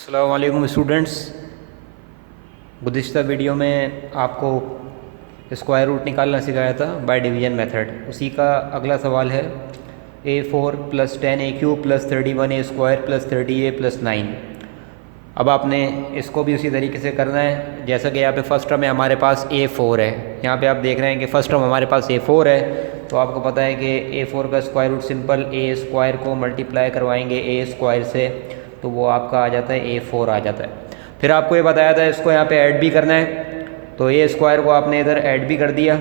अस्सलाम वालेकुम students. गुज़िश्ता video में आपको स्क्वायर रूट निकालना सिखाया था बाय डिवीज़न मेथड। उसी का अगला सवाल है A4 + 10A³ + 31A² + 30A + 9। अब आपने इसको भी उसी तरीके से करना है। जैसा कि यहाँ पे फर्स्ट टर्म है हमारे पास A4 है। यहाँ पे आप देख रहे हैं कि फर्स्ट टर्म हमारे पास A4 है, तो आपको पता है कि A4 का स्क्वायर रूट सिंपल A² को मल्टीप्लाई करवाएंगे A² से, तो वो आपका आ जाता है A4 आ जाता है। फिर आपको ये बताया था इसको यहाँ पे ऐड भी करना है, तो A² को आपने इधर ऐड भी कर दिया,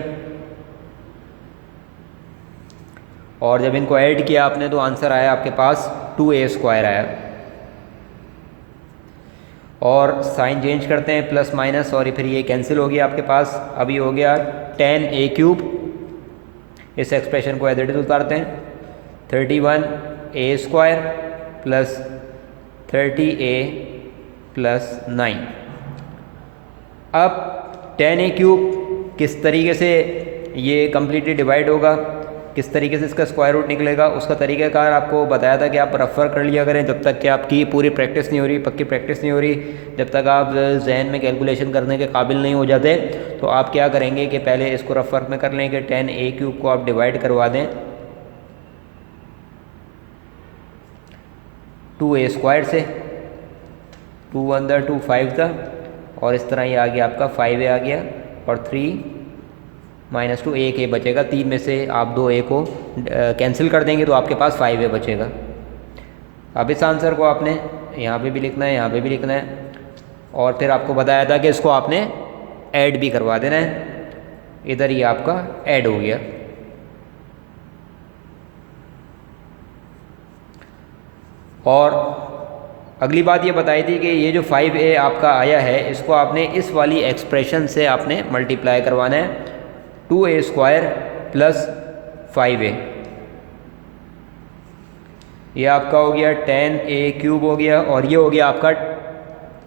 और जब इनको ऐड किया आपने तो आंसर आया आपके पास 2A² आया। और साइन चेंज करते हैं प्लस माइनस, और फिर ये कैंसिल हो गया आपके पास। अभी हो गया 10A³ इस एक्सप्रेशन को एज इट इज उतारते हैं 31A² + 30A + 9। अब 10A³ किस तरीके से ये कम्प्लीटली डिवाइड होगा, किस तरीके से इसका स्क्वायर रूट निकलेगा, उसका तरीक़ाकार आपको बताया था कि आप रेफ़र कर लिया करें जब तक कि आपकी पूरी प्रैक्टिस नहीं हो रही, पक्की प्रैक्टिस नहीं हो रही, जब तक आप जहन में कैलकुलेशन करने के काबिल नहीं हो जाते। तो आप क्या करेंगे कि पहले इसको रेफ़र में कर लें कि 10A³ को आप डिवाइड करवा दें 2A² से। 2 1 2 5 था, और इस तरह ये आ गया आपका 5A आ गया, और 3 - 2 एक A बचेगा। 3 में से आप 2A को कैंसिल कर देंगे तो आपके पास 5A बचेगा। अब इस आंसर को आपने यहाँ पे भी लिखना है, यहाँ पे भी लिखना है, और फिर आपको बताया था कि इसको आपने ऐड भी करवा देना है। इधर ये आपका ऐड हो गया। और अगली बात ये बताई थी कि ये जो 5A आपका आया है इसको आपने इस वाली एक्सप्रेशन से आपने मल्टीप्लाई करवाना है 2A² + 5A। ये आपका हो गया 10A³ हो गया, और ये हो गया आपका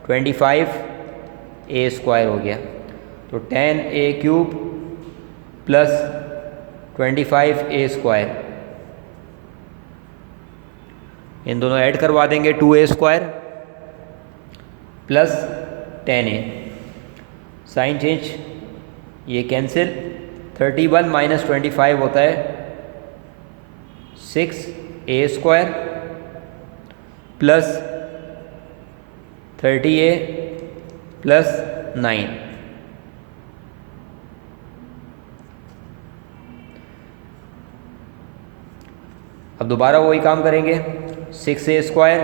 25A² हो गया। तो 10A³ + 25A², इन दोनों ऐड करवा देंगे 2A² + 10A। साइन चेंज, ये कैंसिल। 31 - 25 होता है 6A² + 30A + 9। अब दोबारा वही काम करेंगे। 6A²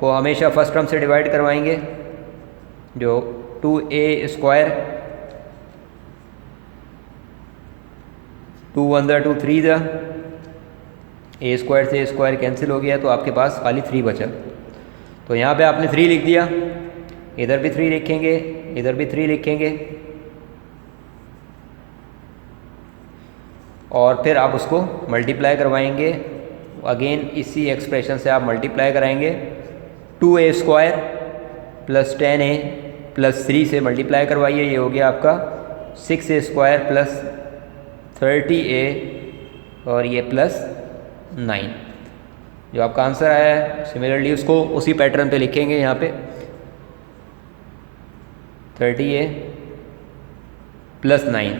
को हमेशा फर्स्ट टर्म से डिवाइड करवाएंगे, जो 2A², 2 1 2 3 था, A² से A² कैंसिल हो गया, तो आपके पास खाली 3 बचा। तो यहाँ पे आपने 3 लिख दिया, इधर भी 3 लिखेंगे, इधर भी 3 लिखेंगे, और फिर आप उसको मल्टीप्लाई करवाएंगे। अगेन इसी एक्सप्रेशन से आप मल्टीप्लाई कराएंगे। 2A² + 10A + 3 से मल्टीप्लाई करवाइए, ये हो गया आपका 6A² + 30A, और ये +9। जो आपका आंसर आया है सिमिलरली उसको उसी पैटर्न पे लिखेंगे। यहाँ पे 30A + 9,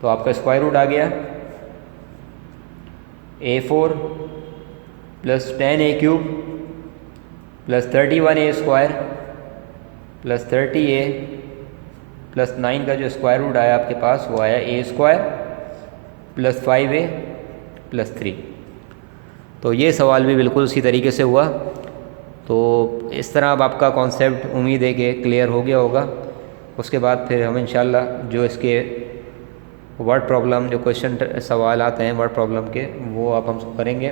तो आपका स्क्वायर रूट आ गया A4 + 10A³ + 31A² + 30A + 9 का जो स्क्वायर रूट आया आपके पास वो आया A² + 5A + 3। तो ये सवाल भी बिल्कुल उसी तरीके से हुआ। तो इस तरह अब आपका कॉन्सेप्ट उम्मीद है कि क्लियर हो गया होगा। उसके बाद फिर हम इंशाल्लाह जो इसके वर्ड प्रॉब्लम, जो क्वेश्चन सवाल आते हैं वर्ड प्रॉब्लम के, वो आप हम करेंगे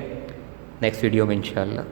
नेक्स्ट वीडियो में इंशाल्लाह।